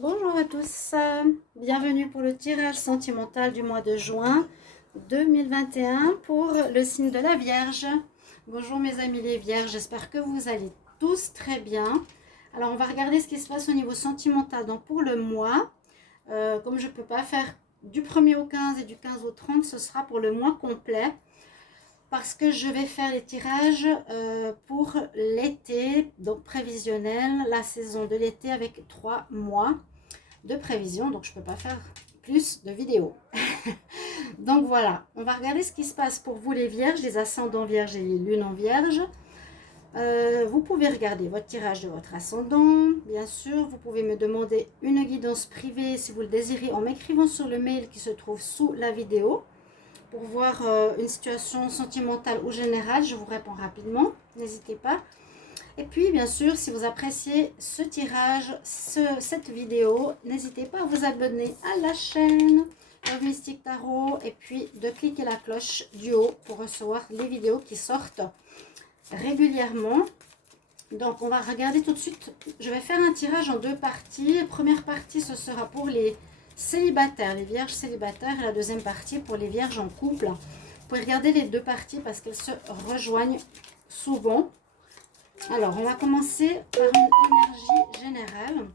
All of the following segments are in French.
Bonjour à tous, bienvenue pour le tirage sentimental du mois de juin 2021 pour le signe de la Vierge. Bonjour mes amis les Vierges, j'espère que vous allez tous très bien. Alors on va regarder ce qui se passe au niveau sentimental. Donc pour le mois, comme je ne peux pas faire du 1er au 15 et du 15 au 30, ce sera pour le mois complet. Parce que je vais faire les tirages pour l'été, donc prévisionnel, la saison de l'été avec 3 mois de prévision. Donc je ne peux pas faire plus de vidéos. Donc voilà, on va regarder ce qui se passe pour vous les vierges, les ascendants vierges et les lunes en vierge. Vous pouvez regarder votre tirage de votre ascendant, bien sûr. Vous pouvez me demander une guidance privée si vous le désirez en m'écrivant sur le mail qui se trouve sous la vidéo. Pour voir une situation sentimentale ou générale, je vous réponds rapidement, n'hésitez pas. Et puis, bien sûr, si vous appréciez ce tirage, cette vidéo, n'hésitez pas à vous abonner à la chaîne Love Mystic Tarot et puis de cliquer la cloche du haut pour recevoir les vidéos qui sortent régulièrement. Donc, on va regarder tout de suite. Je vais faire un tirage en 2 parties. La première partie, ce sera pour les célibataires, les vierges célibataires, et la deuxième partie pour les vierges en couple. Vous pouvez regarder les 2 parties parce qu'elles se rejoignent souvent. Alors, on va commencer par une énergie générale.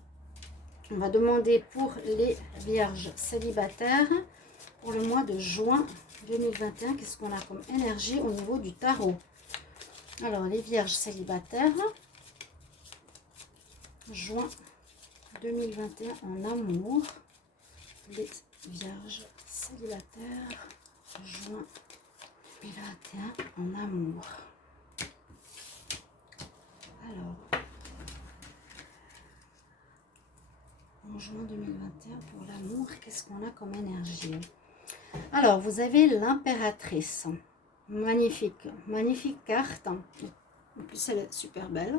On va demander pour les vierges célibataires pour le mois de juin 2021. Qu'est-ce qu'on a comme énergie au niveau du tarot? Alors, les vierges célibataires, juin 2021 en amour. Les vierges célibataires, juin 2021 en amour. Alors, en juin 2021 pour l'amour, qu'est-ce qu'on a comme énergie? Alors, vous avez l'impératrice. Magnifique, magnifique carte. En plus, elle est super belle.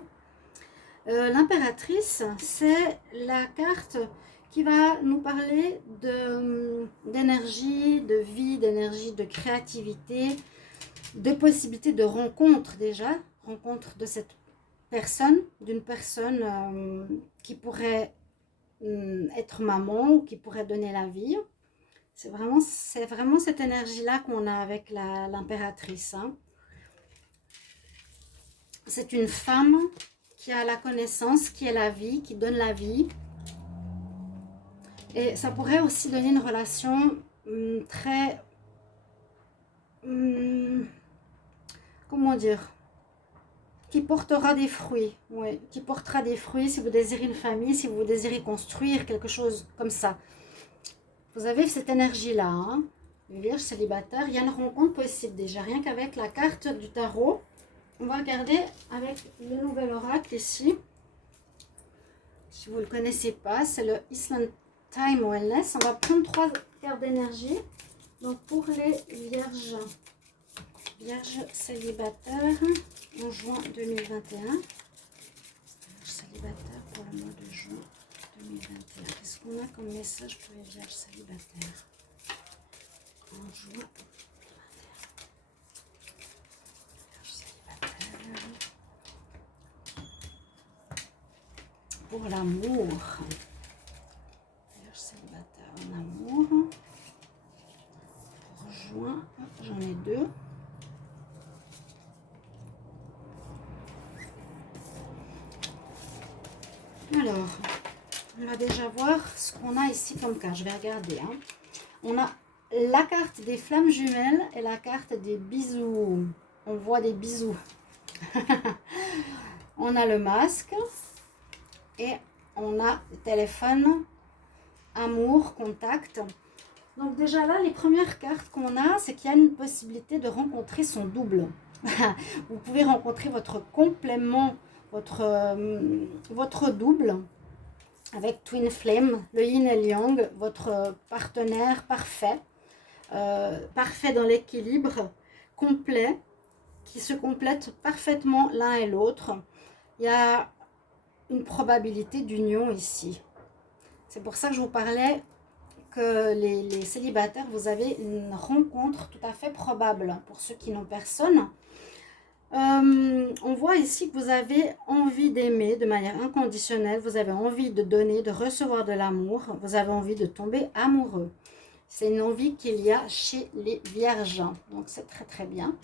L'impératrice, c'est la carte qui va nous parler d'énergie, de vie, d'énergie, de créativité, de possibilités de rencontre déjà. Rencontre de cette personne, d'une personne qui pourrait être maman ou qui pourrait donner la vie. C'est vraiment cette énergie-là qu'on a avec l'impératrice. Hein. C'est une femme qui a la connaissance, qui est la vie, qui donne la vie. Et ça pourrait aussi donner une relation très... comment dire, qui portera des fruits. Oui, qui portera des fruits si vous désirez une famille, si vous désirez construire quelque chose comme ça. Vous avez cette énergie-là, hein, les vierges célibataires. Il y a une rencontre possible déjà, rien qu'avec la carte du tarot. On va regarder avec le nouvel oracle ici. Si vous ne le connaissez pas, c'est le Island Time Wellness. On va prendre 3 cartes d'énergie. Donc pour les vierges célibataires en juin 2021. Vierges célibataires pour le mois de juin 2021. Qu'est-ce qu'on a comme message pour les vierges célibataires en juin 2021? Vierges célibataires pour l'amour. Vierges célibataires en amour. Pour juin, j'en ai 2. Alors, on va déjà voir ce qu'on a ici comme carte. Je vais regarder. Hein. On a la carte des flammes jumelles et la carte des bisous. On voit des bisous. On a le masque et on a le téléphone, amour, contact. Donc déjà là, les premières cartes qu'on a, c'est qu'il y a une possibilité de rencontrer son double. Vous pouvez rencontrer votre complément, votre double avec Twin Flame, le yin et le yang, votre partenaire parfait, parfait dans l'équilibre, complet, qui se complètent parfaitement l'un et l'autre. Il y a une probabilité d'union ici. C'est pour ça que je vous parlais que les célibataires, vous avez une rencontre tout à fait probable pour ceux qui n'ont personne. On voit ici que vous avez envie d'aimer de manière inconditionnelle, vous avez envie de donner, de recevoir de l'amour, vous avez envie de tomber amoureux. C'est une envie qu'il y a chez les vierges, donc c'est très très bien.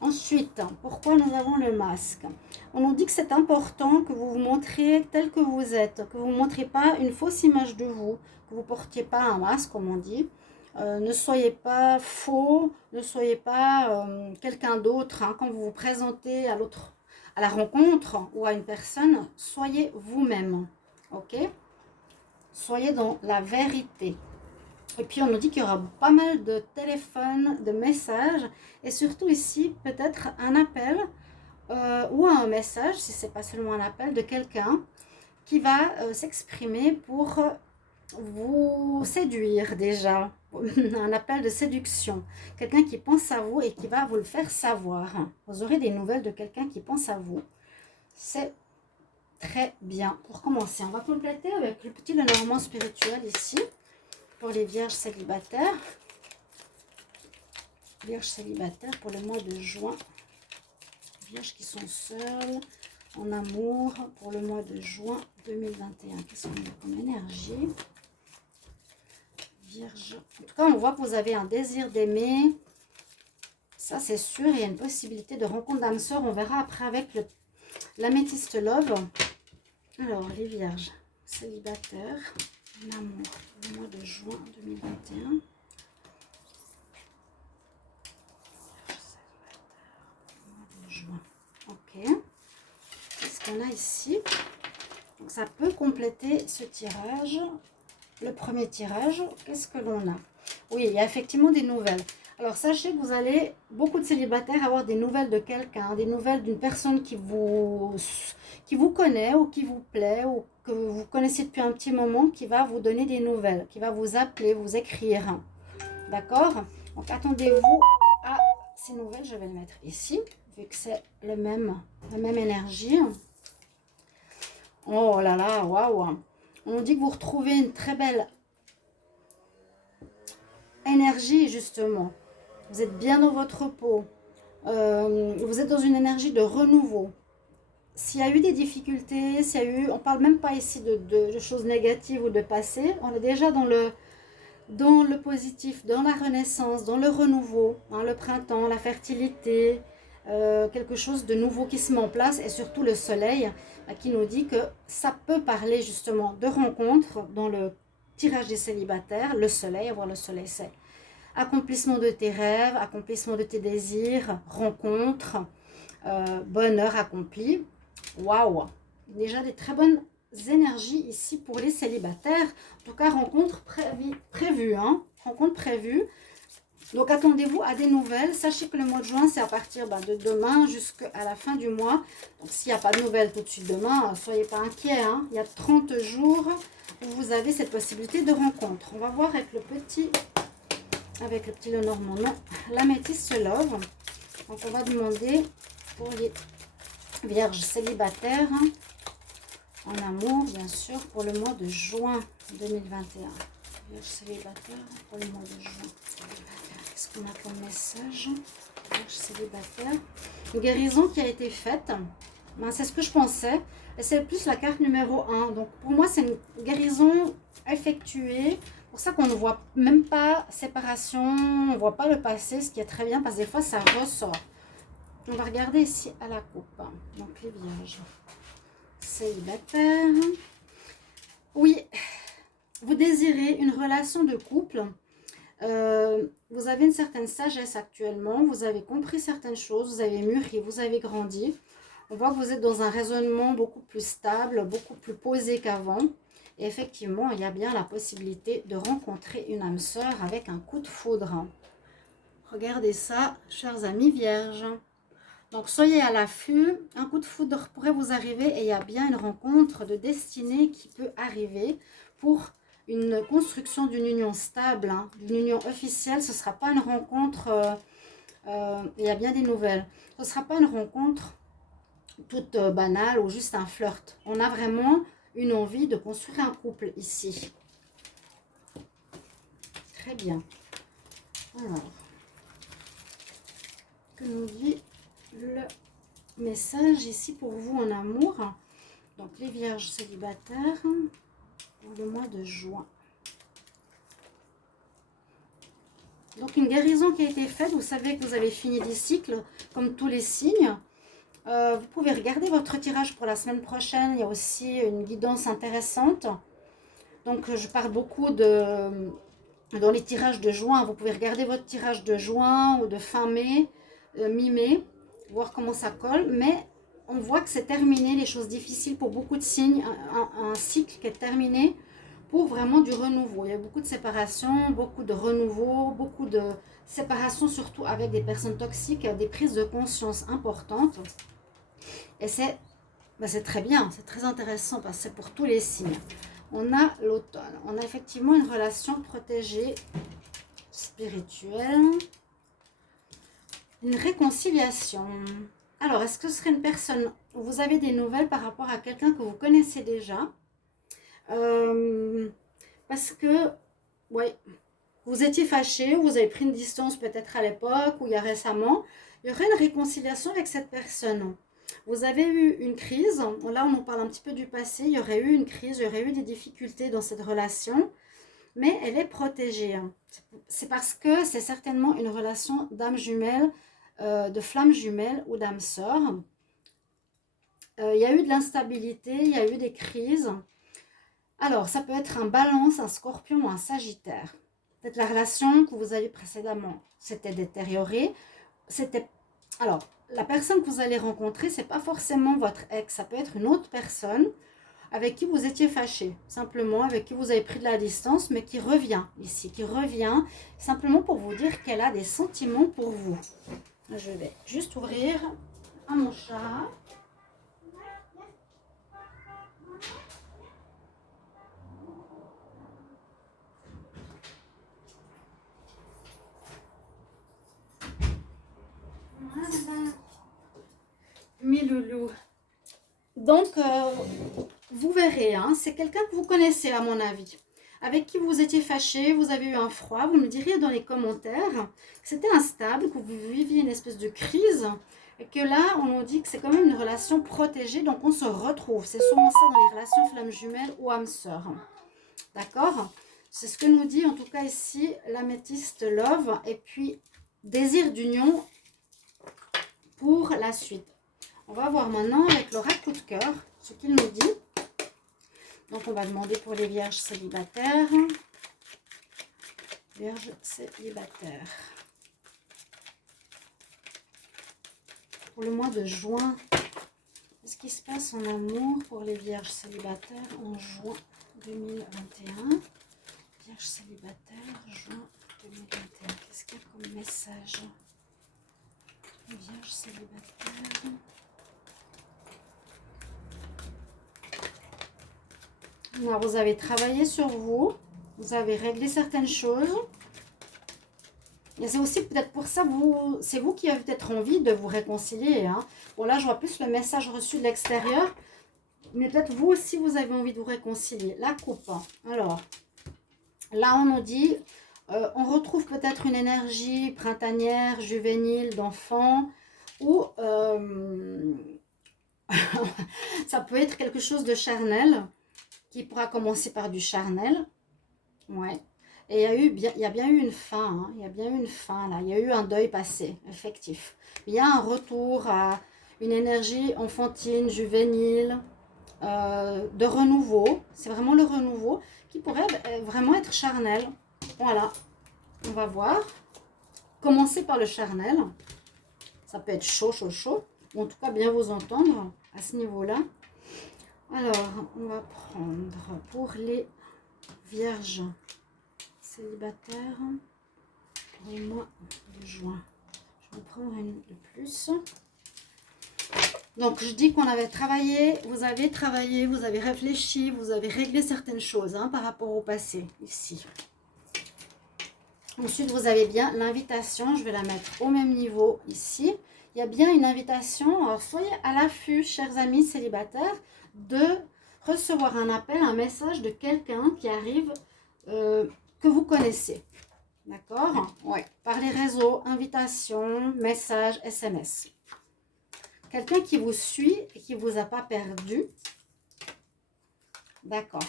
Ensuite, pourquoi nous avons le masque? On nous dit que c'est important que vous vous montriez tel que vous êtes, que vous ne montrez pas une fausse image de vous, que vous ne portiez pas un masque, comme on dit. Ne soyez pas faux, ne soyez pas quelqu'un d'autre. Hein. Quand vous vous présentez à l'autre, à la rencontre ou à une personne, soyez vous-même. Ok? Soyez dans la vérité. Et puis on nous dit qu'il y aura pas mal de téléphones, de messages, et surtout ici peut-être un appel ou un message, si c'est pas seulement un appel, de quelqu'un qui va s'exprimer pour vous séduire déjà. Un appel de séduction. Quelqu'un qui pense à vous et qui va vous le faire savoir. Vous aurez des nouvelles de quelqu'un qui pense à vous. C'est très bien. Pour commencer, on va compléter avec le petit Lenormand spirituel ici. Pour les vierges célibataires. Vierges célibataires pour le mois de juin. Vierges qui sont seules, en amour, pour le mois de juin 2021. Qu'est-ce qu'on a comme énergie? Vierge. En tout cas, on voit que vous avez un désir d'aimer. Ça, c'est sûr. Il y a une possibilité de rencontre d'âme sœur. On verra après avec l'améthyste love. Alors, les vierges célibataires, en amour, le mois de juin 2021. Juin. Ok. Qu'est-ce qu'on a ici? Donc, ça peut compléter ce tirage. Le premier tirage, qu'est-ce que l'on a? Oui, il y a effectivement des nouvelles. Alors, sachez que vous allez, beaucoup de célibataires, avoir des nouvelles de quelqu'un, des nouvelles d'une personne qui vous connaît ou qui vous plaît ou que vous connaissez depuis un petit moment, qui va vous donner des nouvelles, qui va vous appeler, vous écrire. D'accord? Donc, attendez-vous à ces nouvelles. Je vais le mettre ici, vu que c'est la même énergie. Oh là là, waouh! On dit que vous retrouvez une très belle énergie, justement. Vous êtes bien dans votre peau. Vous êtes dans une énergie de renouveau. S'il y a eu des difficultés, s'il y a eu, on ne parle même pas ici de choses négatives ou de passé, on est déjà dans le positif, dans la renaissance, dans le renouveau, hein, le printemps, la fertilité, quelque chose de nouveau qui se met en place et surtout le soleil qui nous dit que ça peut parler justement de rencontres dans le tirage des célibataires. Le soleil, avoir le soleil, c'est accomplissement de tes rêves, accomplissement de tes désirs, rencontres, bonheur accompli. Waouh! Déjà des très bonnes énergies ici pour les célibataires. En tout cas, rencontre prévue. Hein? Rencontre prévue. Donc, attendez-vous à des nouvelles. Sachez que le mois de juin, c'est à partir de demain jusqu'à la fin du mois. Donc, s'il n'y a pas de nouvelles tout de suite demain, ne soyez pas inquiets. Hein? Il y a 30 jours où vous avez cette possibilité de rencontre. On va voir avec le petit Lenormand. Non, l'améthyste love. Donc, on va demander pour les vierges célibataires, en amour, bien sûr, pour le mois de juin 2021. Vierges célibataires pour le mois de juin 2021. Qu'est-ce qu'on a comme message? Vierges célibataires. Une guérison qui a été faite. Ben, c'est ce que je pensais. Et c'est plus la carte numéro 1. Donc, pour moi, c'est une guérison effectuée. C'est pour ça qu'on ne voit même pas séparation, on ne voit pas le passé, ce qui est très bien parce que des fois, ça ressort. On va regarder ici à la coupe. Donc, les vierges célibataires. Oui, vous désirez une relation de couple. Vous avez une certaine sagesse actuellement. Vous avez compris certaines choses. Vous avez mûri, vous avez grandi. On voit que vous êtes dans un raisonnement beaucoup plus stable, beaucoup plus posé qu'avant. Et effectivement, il y a bien la possibilité de rencontrer une âme sœur avec un coup de foudre. Regardez ça, chers amis vierges. Donc, soyez à l'affût. Un coup de foudre pourrait vous arriver et il y a bien une rencontre de destinée qui peut arriver pour une construction d'une union stable, hein, d'une union officielle. Ce ne sera pas une rencontre, il y a bien des nouvelles. Ce ne sera pas une rencontre toute banale ou juste un flirt. On a vraiment une envie de construire un couple ici. Très bien. Alors, que nous dit le message ici pour vous en amour. Donc les vierges célibataires pour le mois de juin. Donc une guérison qui a été faite, vous savez que vous avez fini des cycles comme tous les signes. Vous pouvez regarder votre tirage pour la semaine prochaine, il y a aussi une guidance intéressante. Donc je parle beaucoup dans les tirages de juin, vous pouvez regarder votre tirage de juin ou de fin mai, mi-mai, voir comment ça colle, mais on voit que c'est terminé, les choses difficiles pour beaucoup de signes, un cycle qui est terminé pour vraiment du renouveau. Il y a beaucoup de séparations, beaucoup de renouveau, beaucoup de séparations surtout avec des personnes toxiques, des prises de conscience importantes. Et c'est très bien, c'est très intéressant parce que c'est pour tous les signes. On a l'automne, on a effectivement une relation protégée spirituelle, une réconciliation. Alors, est-ce que ce serait une personne où vous avez des nouvelles par rapport à quelqu'un que vous connaissez déjà? Parce que, ouais, vous étiez fâché, vous avez pris une distance peut-être à l'époque ou il y a récemment. Il y aurait une réconciliation avec cette personne. Vous avez eu une crise, là on en parle un petit peu du passé, il y aurait eu une crise, il y aurait eu des difficultés dans cette relation, mais elle est protégée. C'est parce que c'est certainement une relation d'âme jumelle, de flamme jumelle ou d'âme sœur. Il y a eu de l'instabilité, il y a eu des crises. Alors, ça peut être un balance, un scorpion ou un sagittaire. Peut-être la relation que vous avez précédemment s'était détériorée. Alors, la personne que vous allez rencontrer, ce n'est pas forcément votre ex. Ça peut être une autre personne avec qui vous étiez fâché. Simplement, avec qui vous avez pris de la distance, mais qui revient ici. Qui revient simplement pour vous dire qu'elle a des sentiments pour vous. Je vais juste ouvrir à mon chat. Mes loulous. Donc, vous verrez, hein, c'est quelqu'un que vous connaissez à mon avis. Avec qui vous étiez fâché, vous avez eu un froid. Vous me diriez dans les commentaires que c'était instable, que vous viviez une espèce de crise. Et que là, on nous dit que c'est quand même une relation protégée. Donc, on se retrouve. C'est souvent ça dans les relations flammes jumelles ou âmes sœurs. D'accord? C'est ce que nous dit en tout cas ici l'améthyste love. Et puis, désir d'union pour la suite. On va voir maintenant avec l'oracle coup de cœur ce qu'il nous dit. Donc, on va demander pour les vierges célibataires. Vierges célibataires. Pour le mois de juin, qu'est-ce qui se passe en amour pour les vierges célibataires en juin 2021? Vierges célibataires, juin 2021. Qu'est-ce qu'il y a comme message? Vierges célibataires. Alors, vous avez travaillé sur vous. Vous avez réglé certaines choses. Et c'est aussi peut-être pour ça, c'est vous qui avez peut-être envie de vous réconcilier. Hein. Bon, là, je vois plus le message reçu de l'extérieur. Mais peut-être vous aussi, vous avez envie de vous réconcilier. La coupe. Alors, là, on nous dit, on retrouve peut-être une énergie printanière, juvénile, d'enfant. Ou ça peut être quelque chose de charnel, qui pourra commencer par du charnel. Ouais. Et il y a bien eu une fin, hein. Il y a bien eu une fin là, il y a eu un deuil passé, effectif. Il y a un retour à une énergie enfantine, juvénile, de renouveau. C'est vraiment le renouveau qui pourrait vraiment être charnel. Voilà, on va voir. Commencer par le charnel. Ça peut être chaud, chaud, chaud. Ou en tout cas, bien vous entendre à ce niveau-là. Alors, on va prendre pour les vierges célibataires pour le mois de juin. Je vais prendre une de plus. Donc, je dis qu'on avait travaillé, vous avez réfléchi, vous avez réglé certaines choses hein, par rapport au passé, ici. Ensuite, vous avez bien l'invitation, je vais la mettre au même niveau ici. Il y a bien une invitation, alors soyez à l'affût, chers amis célibataires, de recevoir un appel, un message de quelqu'un qui arrive, que vous connaissez. D'accord? Ouais. Par les réseaux, invitations, messages, SMS. quelqu'un qui vous suit et qui ne vous a pas perdu. D'accord.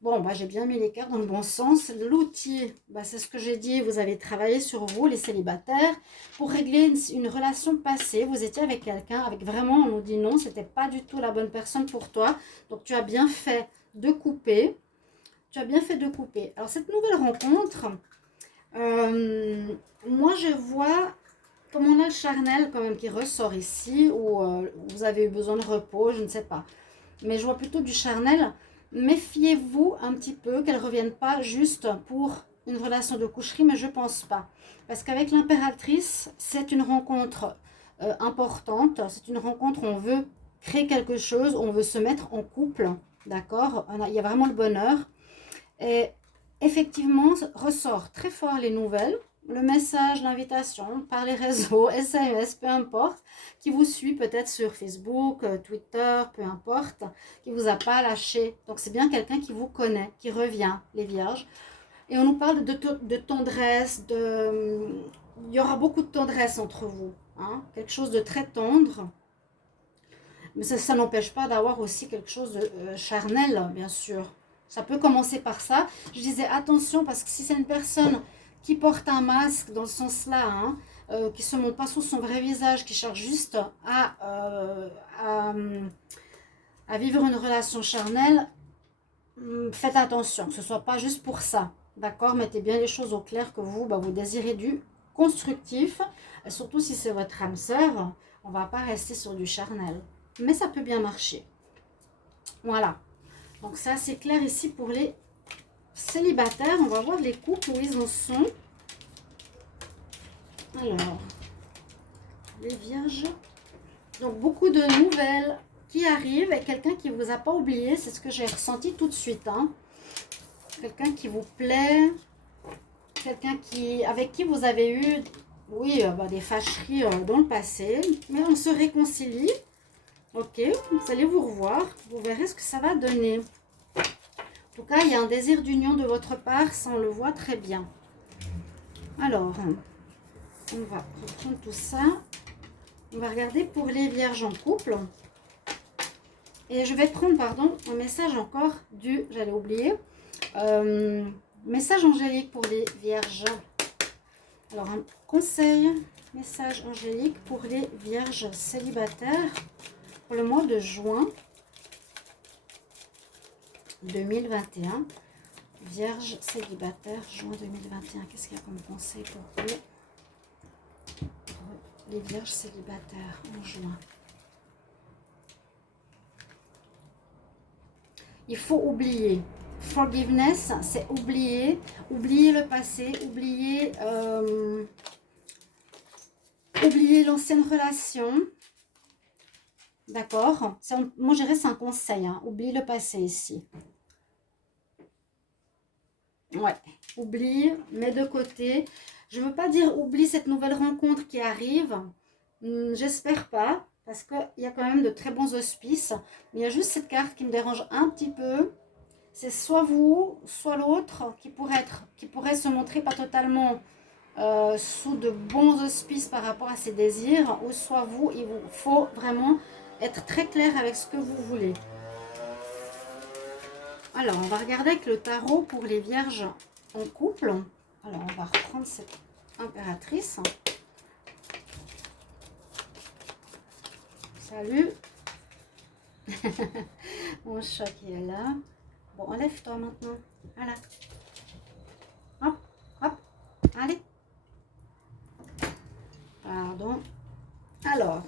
Bon, bah, j'ai bien mis les cartes dans le bon sens. L'outil, bah, c'est ce que j'ai dit. Vous avez travaillé sur vous, les célibataires, pour régler une relation passée. Vous étiez avec quelqu'un, avec vraiment, on nous dit non, c'était pas du tout la bonne personne pour toi. Donc, tu as bien fait de couper. Tu as bien fait de couper. Alors, cette nouvelle rencontre, moi, je vois, comme on a le charnel quand même qui ressort ici, ou vous avez eu besoin de repos, je ne sais pas. Mais je vois plutôt du charnel. Méfiez-vous un petit peu qu'elle ne revienne pas juste pour une relation de coucherie, mais je ne pense pas. Parce qu'avec l'impératrice, c'est une rencontre importante. C'est une rencontre où on veut créer quelque chose, on veut se mettre en couple. D'accord? Il y a vraiment le bonheur. Et effectivement, ressort très fort les nouvelles. Le message, l'invitation par les réseaux, SMS, peu importe, qui vous suit peut-être sur Facebook, Twitter, peu importe, qui ne vous a pas lâché. Donc c'est bien quelqu'un qui vous connaît, qui revient, les vierges. Et on nous parle de tendresse, il y aura beaucoup de tendresse entre vous, hein, quelque chose de très tendre. Mais ça n'empêche pas d'avoir aussi quelque chose de charnel, bien sûr. Ça peut commencer par ça. Je disais attention parce que si c'est une personne qui porte un masque dans ce sens-là, hein, qui ne se montre pas sous son vrai visage, qui cherche juste à vivre une relation charnelle, faites attention, que ce ne soit pas juste pour ça. D'accord? Mettez bien les choses au clair que vous, vous désirez du constructif. Et surtout si c'est votre âme sœur, on ne va pas rester sur du charnel. Mais ça peut bien marcher. Voilà. Donc ça c'est clair ici pour les célibataires. On va voir les couples où ils en sont. Alors, les vierges. Donc beaucoup de nouvelles qui arrivent et quelqu'un qui ne vous a pas oublié. C'est ce que j'ai ressenti tout de suite. Hein. Quelqu'un qui vous plaît. Quelqu'un avec qui vous avez eu des fâcheries dans le passé. Mais on se réconcilie. Ok, vous allez vous revoir. Vous verrez ce que ça va donner. En tout cas, il y a un désir d'union de votre part, ça on le voit très bien. Alors, on va reprendre tout ça. On va regarder pour les vierges en couple. Et je vais prendre, un message encore j'allais oublier, message angélique pour les vierges. Alors, un conseil, message angélique pour les vierges célibataires pour le mois de juin 2021. Vierge célibataire, juin 2021. Qu'est-ce qu'il y a comme conseil pour eux? Les vierges célibataires en juin. Il faut oublier. Forgiveness, c'est oublier. Oublier le passé, oublier l'ancienne relation. D'accord? Moi, je dirais c'est un conseil. Hein. Oublie le passé ici. Ouais, oublie, mets de côté. Je ne veux pas dire oublie cette nouvelle rencontre qui arrive. J'espère pas, parce qu'il y a quand même de très bons auspices. Mais il y a juste cette carte qui me dérange un petit peu. C'est soit vous, soit l'autre qui pourrait se montrer pas totalement sous de bons auspices par rapport à ses désirs. Ou soit vous, il vous faut vraiment être très clair avec ce que vous voulez. Alors, on va regarder avec le tarot pour les vierges en couple. Alors, on va reprendre cette impératrice. Salut. Mon chat qui est là. Bon, enlève-toi maintenant. Voilà. Hop, hop. Allez. Pardon. Alors,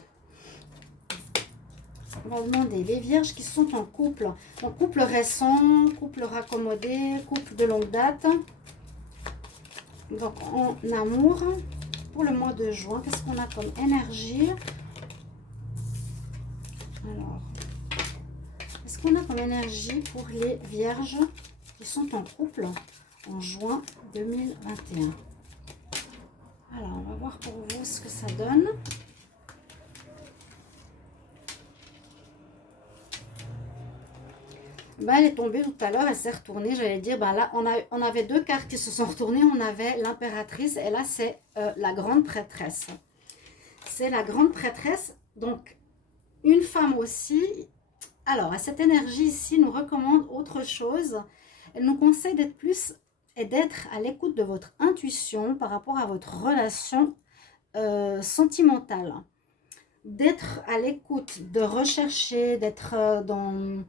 on va demander les vierges qui sont en couple. En couple récent, couple raccommodé, couple de longue date. Donc, en amour, pour le mois de juin, qu'est-ce qu'on a comme énergie? Alors, qu'est-ce qu'on a comme énergie pour les vierges qui sont en couple en juin 2021? Alors, on va voir pour vous ce que ça donne. Elle est tombée tout à l'heure, elle s'est retournée, j'allais dire, là, on avait deux cartes qui se sont retournées, on avait l'impératrice, et là, c'est la grande prêtresse. C'est la grande prêtresse, donc, une femme aussi. Alors, à cette énergie ici nous recommande autre chose. Elle nous conseille d'être plus et d'être à l'écoute de votre intuition par rapport à votre relation sentimentale. D'être à l'écoute, de rechercher, d'être dans...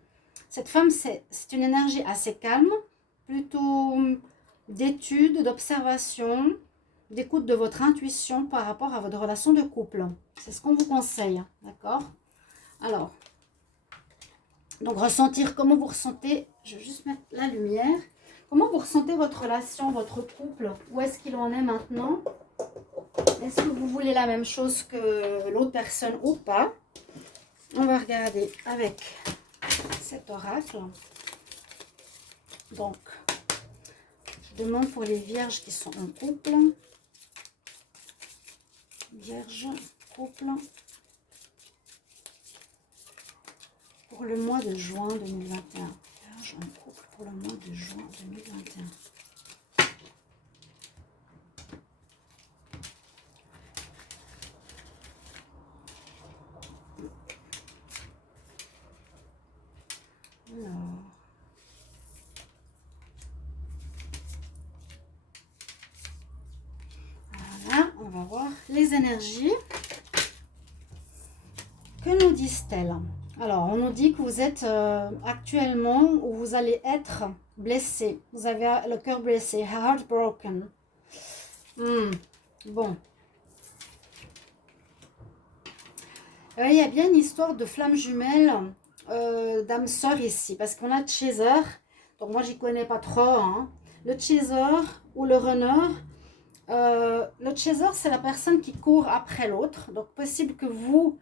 Cette femme, c'est une énergie assez calme, plutôt d'étude, d'observation, d'écoute de votre intuition par rapport à votre relation de couple. C'est ce qu'on vous conseille, d'accord? Alors, donc ressentir, comment vous ressentez, je vais juste mettre la lumière, comment vous ressentez votre relation, votre couple, où est-ce qu'il en est maintenant? Est-ce que vous voulez la même chose que l'autre personne ou pas? On va regarder avec cet oracle. Donc, je demande pour les vierges qui sont en couple. Vierge, couple. Pour le mois de juin 2021. Vierge en couple pour le mois de juin 2021. Alors. Voilà, on va voir les énergies. Que nous disent-elles? Alors, on nous dit que vous êtes actuellement, ou vous allez être blessé. Vous avez le cœur blessé, heartbroken. Bon. Il y a bien une histoire de flamme jumelle, d'âme sœur ici, parce qu'on a Chaser. Donc moi, j'y connais pas trop. Hein. Le Chaser ou le Runner. Le Chaser, c'est la personne qui court après l'autre. Donc, possible que vous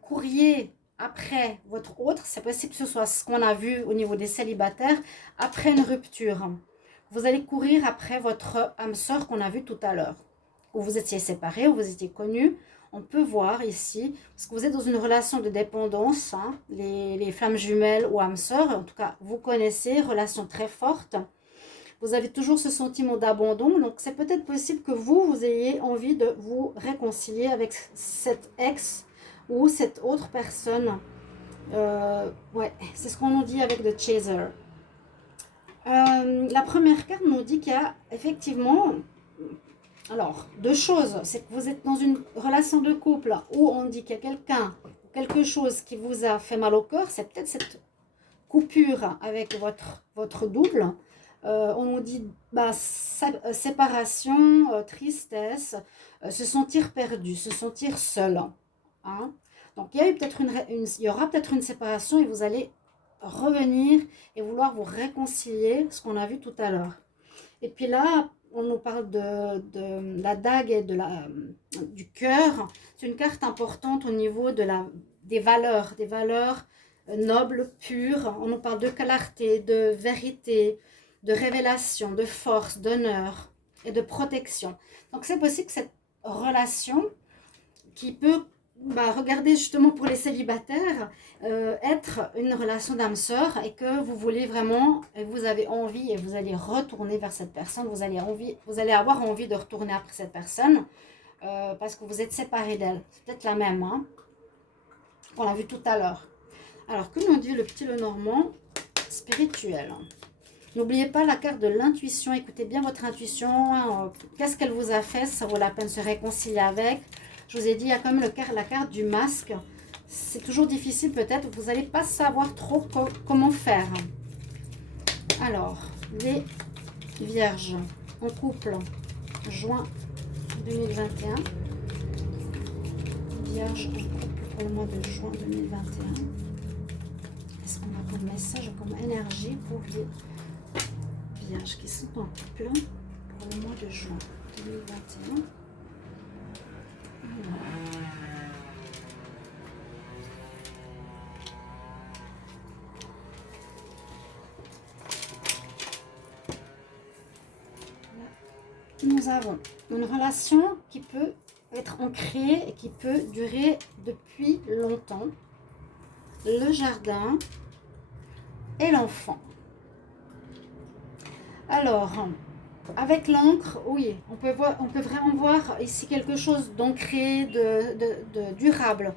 courriez après votre autre. C'est possible que ce soit ce qu'on a vu au niveau des célibataires après une rupture. Vous allez courir après votre âme sœur qu'on a vu tout à l'heure. Ou vous étiez séparés, ou vous étiez connus. On peut voir ici, parce que vous êtes dans une relation de dépendance, hein, les flammes jumelles ou âmes sœurs. En tout cas, vous connaissez, relation très forte. Vous avez toujours ce sentiment d'abandon. Donc, c'est peut-être possible que vous ayez envie de vous réconcilier avec cet ex ou cette autre personne. Ouais, c'est ce qu'on nous dit avec The Chaser. La première carte nous dit qu'il y a effectivement... Alors, deux choses. C'est que vous êtes dans une relation de couple où on dit qu'il y a quelqu'un, quelque chose qui vous a fait mal au cœur. C'est peut-être cette coupure avec votre double. On nous dit séparation, tristesse, se sentir perdu, se sentir seul. Hein. Donc il y a eu peut-être il y aura peut-être une séparation et vous allez revenir et vouloir vous réconcilier, ce qu'on a vu tout à l'heure. Et puis là, on nous parle de la dague et du cœur. C'est une carte importante au niveau des valeurs nobles, pures. On nous parle de clarté, de vérité, de révélation, de force, d'honneur et de protection. Donc c'est possible que cette relation qui peut, regardez justement pour les célibataires, être une relation d'âme sœur et que vous voulez vraiment, et vous avez envie et vous allez retourner vers cette personne, vous allez avoir envie de retourner après cette personne parce que vous êtes séparés d'elle. C'est peut-être la même, hein, qu'on a vu tout à l'heure. Alors, que nous dit le petit Lenormand spirituel? N'oubliez pas la carte de l'intuition. Écoutez bien votre intuition. Qu'est-ce qu'elle vous a fait? Ça vaut la peine de se réconcilier avec. Je vous ai dit, il y a quand même la carte du masque. C'est toujours difficile peut-être. Vous n'allez pas savoir trop comment faire. Alors, les vierges en couple, juin 2021. Vierges en couple pour le mois de juin 2021. Qu'est-ce qu'on a comme message, comme énergie pour les vierges qui sont en couple pour le mois de juin 2021. Nous avons une relation qui peut être ancrée et qui peut durer depuis longtemps. Le jardin et l'enfant. Alors, avec l'encre, oui, on peut vraiment voir ici quelque chose d'ancré, de durable.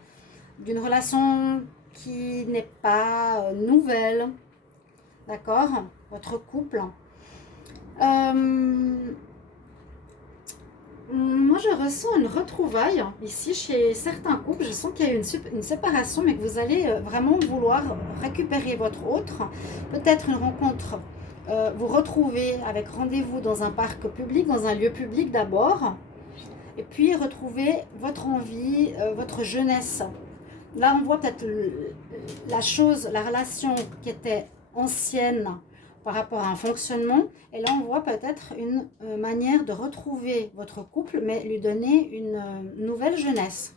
d'une relation qui n'est pas nouvelle, d'accord? Votre couple. Moi, je ressens une retrouvaille ici chez certains couples. Je sens qu'il y a eu une séparation, mais que vous allez vraiment vouloir récupérer votre autre. Peut-être une rencontre, vous retrouver avec rendez-vous dans un parc public, dans un lieu public d'abord. Et puis retrouver votre envie, votre jeunesse. Là, on voit peut-être la relation qui était ancienne par rapport à un fonctionnement. Et là, on voit peut-être une manière de retrouver votre couple, mais lui donner une nouvelle jeunesse.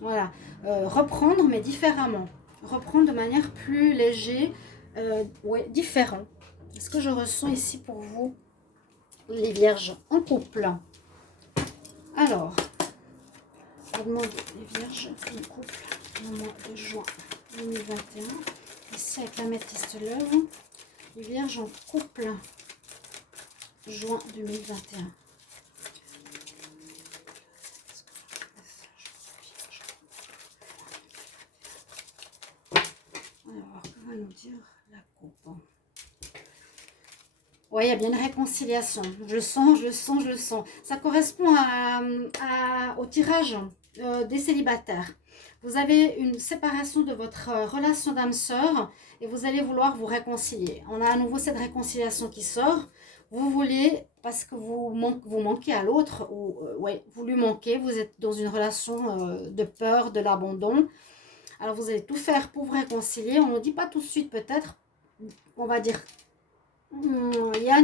Voilà. Reprendre, mais différemment. Reprendre de manière plus légère, ouais, différent. Est-ce que je ressens ici pour vous, les vierges en couple? Alors, on demande les vierges en couple au mois de juin 2021. Ici, avec la métiste l'œuvre. Les vierges en couple, juin 2021. Alors, que va nous dire la coupe? Oui, il y a bien une réconciliation. Je le sens, je le sens, je le sens. Ça correspond au tirage des célibataires. Vous avez une séparation de votre relation d'âme-sœur et vous allez vouloir vous réconcilier. On a à nouveau cette réconciliation qui sort. Vous voulez, parce que vous manquez à l'autre, ou ouais, vous lui manquez, vous êtes dans une relation de peur, de l'abandon. Alors vous allez tout faire pour vous réconcilier. On ne dit pas tout de suite peut-être, on va dire, il y a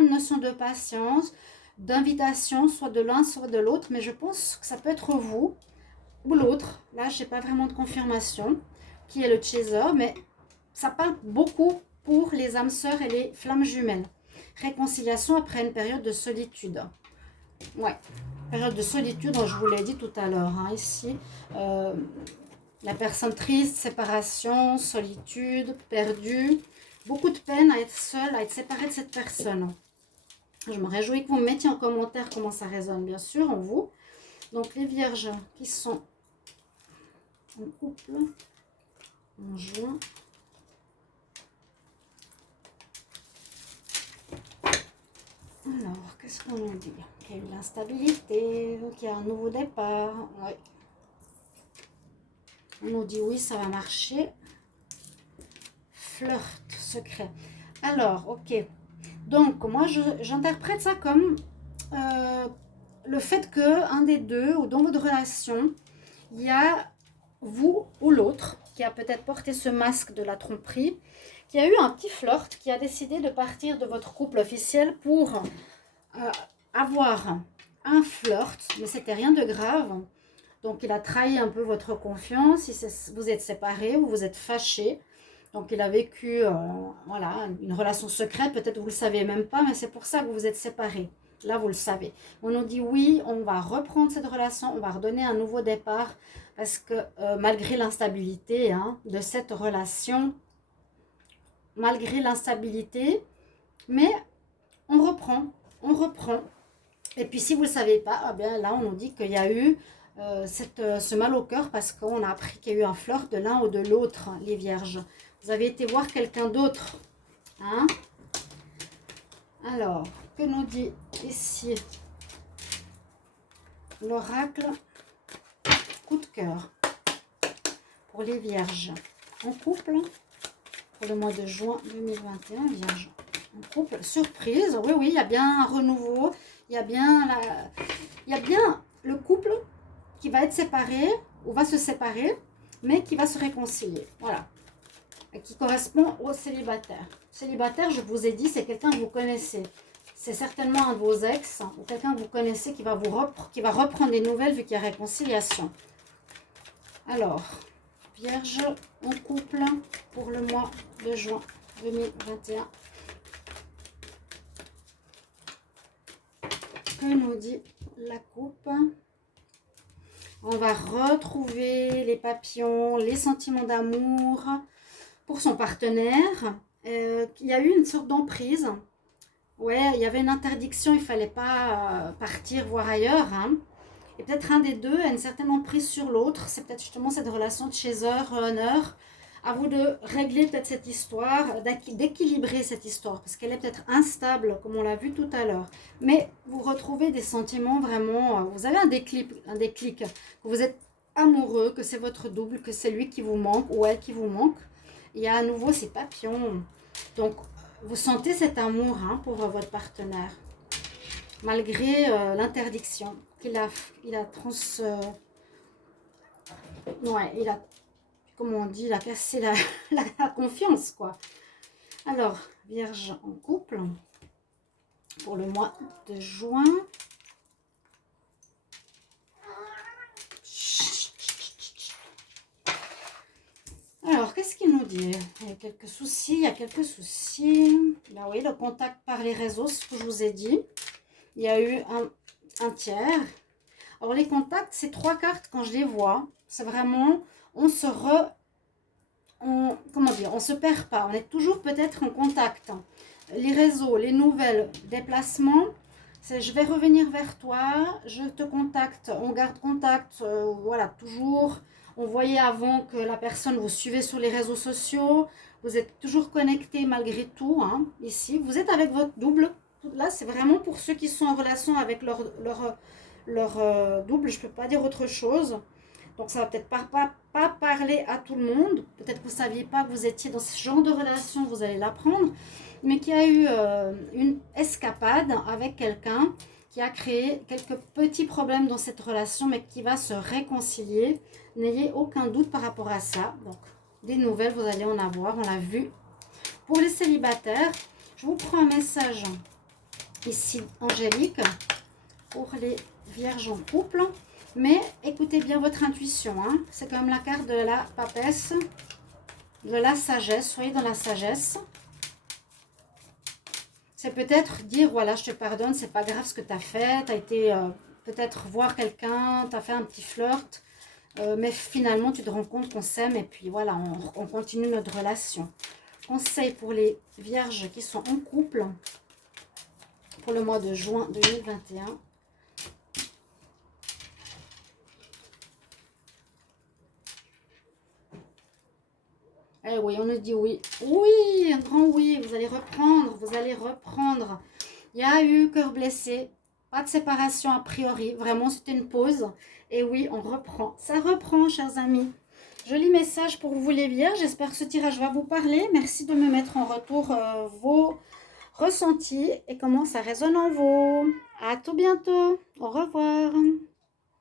une notion de patience, d'invitation, soit de l'un, soit de l'autre, mais je pense que ça peut être vous ou l'autre. Là, je n'ai pas vraiment de confirmation qui est le chaser, mais ça parle beaucoup pour les âmes sœurs et les flammes jumelles. Réconciliation après une période de solitude. Ouais, période de solitude, je vous l'ai dit tout à l'heure, hein, ici. La personne triste, séparation, solitude, perdue. Beaucoup de peine à être seule, à être séparée de cette personne. Je me réjouis que vous me mettiez en commentaire comment ça résonne, bien sûr, en vous. Donc, les vierges qui sont en couple en juin. Alors, qu'est-ce qu'on nous dit? Qu'il y a eu de l'instabilité, qu'il y a un nouveau départ. Ouais. On nous dit oui, ça va marcher. Flirt secret. Alors, ok. Donc, moi, j'interprète ça comme le fait qu'un des deux, ou dans votre relation, il y a vous ou l'autre qui a peut-être porté ce masque de la tromperie, qui a eu un petit flirt, qui a décidé de partir de votre couple officiel pour avoir un flirt, mais c'était rien de grave. Donc, il a trahi un peu votre confiance, vous êtes séparés ou vous êtes fâchés. Donc, il a vécu voilà, une relation secrète, peut-être vous ne le savez même pas, mais c'est pour ça que vous vous êtes séparés. Là, vous le savez. On nous dit oui, on va reprendre cette relation, on va redonner un nouveau départ, parce que malgré l'instabilité de cette relation, malgré l'instabilité, mais on reprend. Et puis, si vous ne le savez pas, eh bien, là, on nous dit qu'il y a eu ce mal au cœur, parce qu'on a appris qu'il y a eu un flirt de l'un ou de l'autre, les vierges. Vous avez été voir quelqu'un d'autre. Hein? Alors, que nous dit ici l'oracle? Coup de cœur pour les vierges en couple pour le mois de juin 2021. Vierges en couple. Surprise. Oui, oui, il y a bien un renouveau. Il y a bien le couple qui va être séparé ou va se séparer, mais qui va se réconcilier. Voilà. Et qui correspond au célibataire. Célibataire, je vous ai dit, c'est quelqu'un que vous connaissez. C'est certainement un de vos ex ou quelqu'un que vous connaissez qui va reprendre des nouvelles vu qu'il y a réconciliation. Alors, Vierge en couple pour le mois de juin 2021. Que nous dit la coupe? On va retrouver les papillons, les sentiments d'amour pour son partenaire. Il y a eu une sorte d'emprise. Ouais, il y avait une interdiction, il ne fallait pas partir voir ailleurs. Hein. Et peut-être un des deux a une certaine emprise sur l'autre. C'est peut-être justement cette relation de chaser-runner. À vous de régler peut-être cette histoire, d'équilibrer cette histoire, parce qu'elle est peut-être instable, comme on l'a vu tout à l'heure. Mais vous retrouvez des sentiments vraiment, vous avez un déclic, que vous êtes amoureux, que c'est votre double, que c'est lui qui vous manque ou elle qui vous manque. Il y a à nouveau ces papillons. Donc, vous sentez cet amour pour votre partenaire, malgré l'interdiction qu'il a, comme on dit, il a cassé la confiance, quoi. Alors, Vierge en couple, pour le mois de juin. Alors, qu'est-ce qu'il nous dit? Il y a quelques soucis, Ben oui, le contact par les réseaux, c'est ce que je vous ai dit. Il y a eu un tiers. Alors, les contacts, c'est 3 cartes quand je les vois. C'est vraiment, on se perd pas. On est toujours peut-être en contact. Les réseaux, les nouvelles, déplacements, c'est je vais revenir vers toi, je te contacte, on garde contact, voilà, toujours. On voyait avant que la personne vous suivait sur les réseaux sociaux, vous êtes toujours connecté malgré tout, ici. Vous êtes avec votre double. Là, c'est vraiment pour ceux qui sont en relation avec leur double, je ne peux pas dire autre chose. Donc, ça va peut-être pas parler à tout le monde. Peut-être que vous ne saviez pas que vous étiez dans ce genre de relation, vous allez l'apprendre. Mais qu'il y a eu une escapade avec quelqu'un qui a créé quelques petits problèmes dans cette relation, mais qui va se réconcilier. N'ayez aucun doute par rapport à ça. Donc, des nouvelles, vous allez en avoir, on l'a vu. Pour les célibataires, je vous prends un message ici, angélique, pour les vierges en couple. Mais écoutez bien votre intuition. C'est quand même la carte de la papesse, de la sagesse. Soyez dans la sagesse. C'est peut-être dire, voilà, je te pardonne, c'est pas grave ce que tu as fait. Tu as été peut-être voir quelqu'un, tu as fait un petit flirt. Mais finalement, tu te rends compte qu'on s'aime et puis voilà, on continue notre relation. Conseil pour les vierges qui sont en couple pour le mois de juin 2021. Eh oui, on nous dit oui. Oui, un grand oui, vous allez reprendre, Il y a eu cœur blessé, pas de séparation a priori, vraiment c'était une pause. Et oui, on reprend. Ça reprend, chers amis. Joli message pour vous les vierges, j'espère que ce tirage va vous parler. Merci de me mettre en retour vos ressentis et comment ça résonne en vous. À tout bientôt, au revoir.